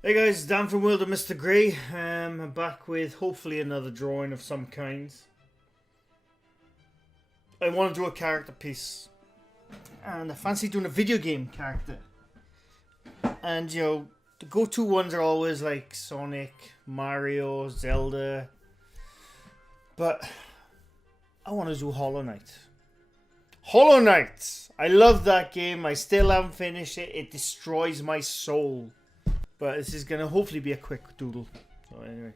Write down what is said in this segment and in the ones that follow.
Hey guys, Dan from World of Mr. Grey. I'm back with hopefully another drawing of some kind. I want to do a character piece, and I fancy doing a video game character. And the go-to ones are always like Sonic, Mario, Zelda. But I want to do Hollow Knight. Hollow Knight! I love that game. I still haven't finished it. It destroys my soul. But this is going to hopefully be a quick doodle. So anyway.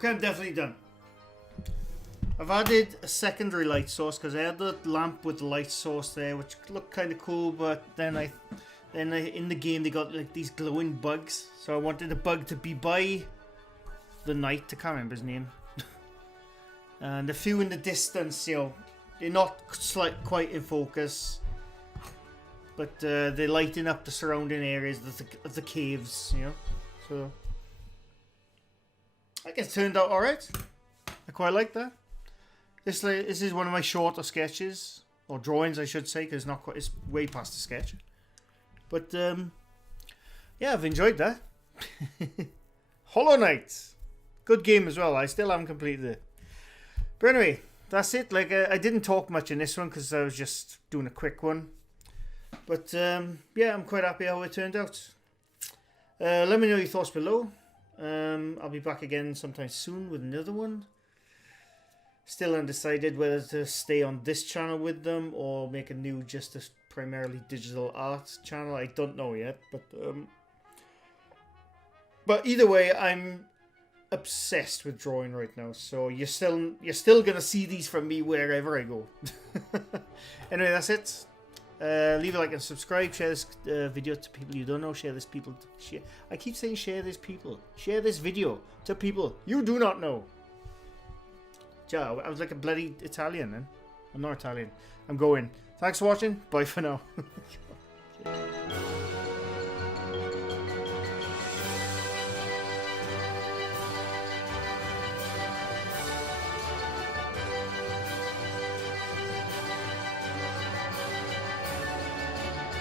Okay, I'm definitely done. I've added a secondary light source because I had the lamp with the light source there, which looked kind of cool. But then in the game they got like these glowing bugs, so I wanted a bug to be by the knight. I can't remember his name. And a few in the distance, you know, they're not quite in focus, but they're lighting up the surrounding areas of the caves, you know. So I guess it turned out alright. I quite like that. This is one of my shorter sketches, or drawings I should say, because it's way past the sketch. But yeah, I've enjoyed that. Hollow Knight, good game as well. I still haven't completed it. But anyway, that's it. Like I didn't talk much in this one because I was just doing a quick one. But yeah, I'm quite happy how it turned out. Let me know your thoughts below. I'll be back again sometime soon with another one. Still undecided whether to stay on this channel with them or make a new just a primarily digital art channel. I don't know yet, but either way, I'm obsessed with drawing right now. So you're still gonna see these from me wherever I go. Anyway, that's it. Leave a like and subscribe. Share this video to people you don't know. Share this I keep saying share this people. Share this video to people you do not know. Yeah, I was like a bloody Italian then. I'm not Italian. I'm going. Thanks for watching. Bye for now.